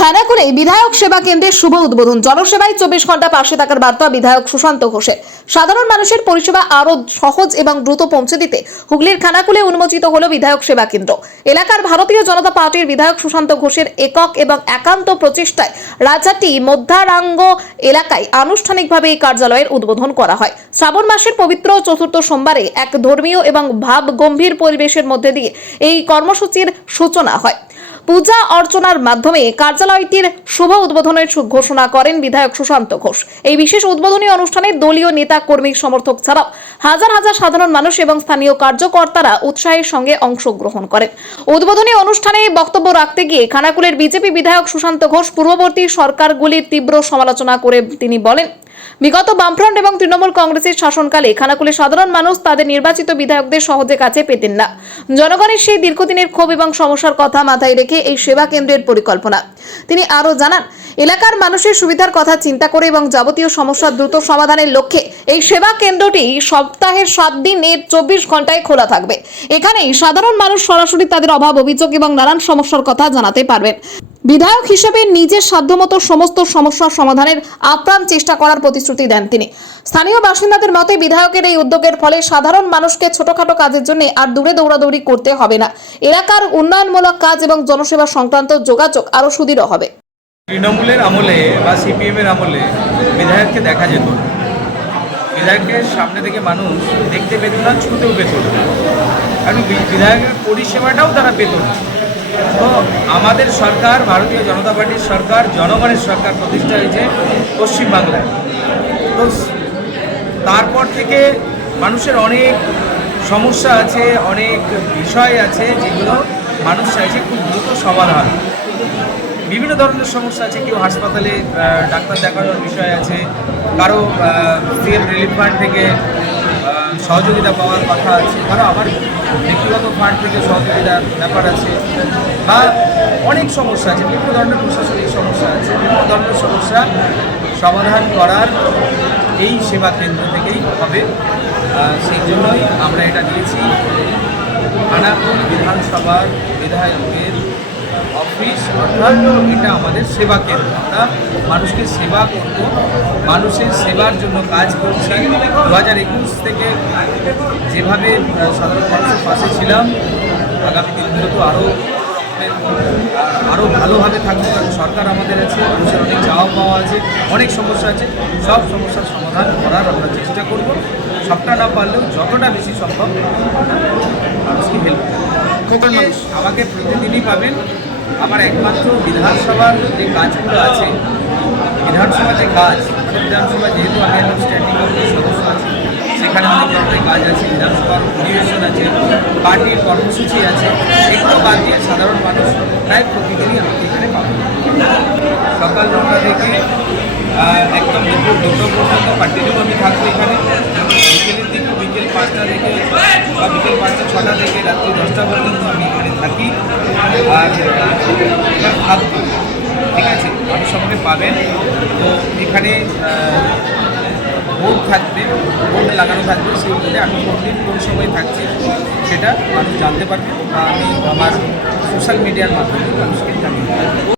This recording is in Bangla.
খানাকুলে বিধায়ক সেবা কেন্দ্রের শুভ উদ্বোধন। জনসেবায় 24 ঘন্টা পাশে থাকার বার্তা বিধায়ক সুশান্ত ঘোষের। সাধারণ মানুষের পরিষেবা আরো সহজ এবং দ্রুত পৌঁছে দিতে হুগলির খানাকুলে উন্মোচিত হলো বিধায়ক সেবা কেন্দ্র। এলাকার ভারতীয় জনতা পার্টির বিধায়ক সুশান্ত ঘোষের একক এবং একান্ত প্রচেষ্টায় রাজাটি মধ্যারাঙ্গ এলাকায় আনুষ্ঠানিকভাবে এই কার্যালয়ের উদ্বোধন করা হয়। শ্রাবণ মাসের পবিত্র চতুর্থ সোমবারে এক ধর্মীয় এবং ভাব গম্ভীর পরিবেশের মধ্যে দিয়ে এই কর্মসূচির সূচনা হয়। পূজা অর্চনার মাধ্যমে কার্যালয়টির শুভ উদ্বোধনের ঘোষণা করেন বিধায়ক সুশান্ত ঘোষ। এই বিশেষ উদ্বোধনী অনুষ্ঠানে দলীয় নেতা কর্মী সমর্থক ছাড়াও হাজার হাজার সাধারণ মানুষ এবং স্থানীয় কার্যকর্তারা উৎসাহের সঙ্গে অংশগ্রহণ করেন। উদ্বোধনী অনুষ্ঠানে বক্তব্য রাখতে গিয়ে খানাকুলের বিজেপি বিধায়ক সুশান্ত ঘোষ পূর্ববর্তী সরকারগুলির তীব্র সমালোচনা করে তিনি বলেন, বিগত বামফ্রন্ট এবং তৃণমূল কংগ্রেসের শাসনকালে খানাকুলে সাধারণ মানুষ তাদের নির্বাচিত বিধায়কদের সহজে কাছে পেতেন না। জনগণের সেই দীর্ঘদিনের ক্ষোভ এবং সমস্যার কথা মাথায় রেখে এই সেবা কেন্দ্রের পরিকল্পনা। তিনি আরো জানান, এলাকার মানুষের সুবিধার কথা চিন্তা করে এবং যাবতীয় সমস্যার দ্রুত সমাধানের লক্ষ্যে এই সেবা কেন্দ্রটি সপ্তাহের 7 দিন 24 ঘন্টায় খোলা থাকবে। এখানেই সাধারণ মানুষ সরাসরি তাদের অভাব, অভিযোগ এবং নানান সমস্যার কথা জানাতে পারবেন। বিধায়ক হিসেবে নিজের সাধ্যমতো সমস্ত সমস্যার সমাধানের আপ্রাণ চেষ্টা করার প্রতিশ্রুতি দেন তিনি। স্থানীয় বাসিন্দাদের মতে বিধায়কের এই উদ্যোগের ফলে সাধারণ মানুষকে ছোটখাটো কাজের জন্য আর দূরে দৌড়াদৌড়ি করতে হবে না। এলাকার উন্নয়নমূলক কাজ এবং জনসেবা সংক্রান্ত যোগাযোগ আরো সুদৃঢ় হবে। তৃণমূলের আমলে বা সিপিএমের আমলে বিধায়ককে দেখা যেত না। বিধায়কের সামনে থেকে মানুষ দেখতে পেত না, ছুটেও পেত না, কারণ বিধায়কের পরিষেবাটাও তারা পেত না। তো আমাদের সরকার, ভারতীয় জনতা পার্টির সরকার, জনগণের সরকার প্রতিষ্ঠা হয়েছে পশ্চিমবাংলায়। তো তারপর থেকে মানুষের অনেক সমস্যা আছে, অনেক বিষয় আছে যেগুলো মানুষ চাইছে খুব দ্রুত সমাধান। বিভিন্ন ধরনের সমস্যা আছে, কেউ হাসপাতালে ডাক্তার দেখানোর বিষয় আছে, কারো সিএম রিলিফ ফান্ড থেকে সহযোগিতা পাওয়ার কথা আছে, কারো আমার ব্যক্তিগত ফান্ড থেকে সহযোগিতার ব্যাপার আছে, বা অনেক সমস্যা আছে, বিভিন্ন ধরনের প্রশাসনিক সমস্যা আছে। বিভিন্ন ধরনের সমস্যা সমাধান করার এই সেবা কেন্দ্র থেকেই হবে। সেই জন্যই আমরা এটা দিয়েছি খানাকুল বিধানসভার বিধায়কের অফিস, অর্থাৎ এটা আমাদের সেবা কেন্দ্র। আমরা মানুষকে সেবা করব, মানুষের সেবার জন্য কাজ করছি। 2021 থেকে যেভাবে সাধারণ মানুষের পাশে ছিলাম, আগামী দিনগুলো তো আরও ভালোভাবে থাকবে, কারণ সরকার আমাদের আছে, মানুষের অনেক চাওয়া পাওয়া আছে, অনেক সমস্যা আছে। সব সমস্যার সমাধান করার আমরা চেষ্টা করব। সবটা না পারলেও যতটা বেশি সম্ভব মানুষকে হেল্প করব। আমাকে প্রতিদিনই পাবেন। আমার একমাত্র বিধানসভার যে কাজগুলো আছে, বিধানসভার যে কাজ, বিধানসভা যেহেতু আমি এখন স্ট্যান্ডিং কমিটির সদস্য আছি, সেখানে অনেক ধরনের কাজ আছে, বিধানসভার অধিবেশন আছে, পার্টির কর্মসূচি আছে, এগুলো বাদ দিয়ে সাধারণ মানুষ প্রায় প্রতিদিনই আমাকে এখানে পাবেন। সকাল 9টা থেকে একদম দুপুর 2টা পর্যন্ত কন্টিনিউ আমি থাকবো এখানে। বিকেলের দিকে বিকেল 5টা থেকে বা বিকেল 5টা 6টা থেকে রাত্রি 10টা পর্যন্ত আমি এখানে থাকি আর থাকবো। ঠিক আছে, আমি সঙ্গে পাবেন। তো এখানে বোর্ড থাকবে, বোর্ড লাগানো থাকবে, সেই বোর্ডে আমি কোনদিন কোন সময় থাকছি সেটা মানুষ জানতে পারবে, বা আমি আমার সোশ্যাল মিডিয়ার মাধ্যমে মানুষকে জানিয়ে দেবো।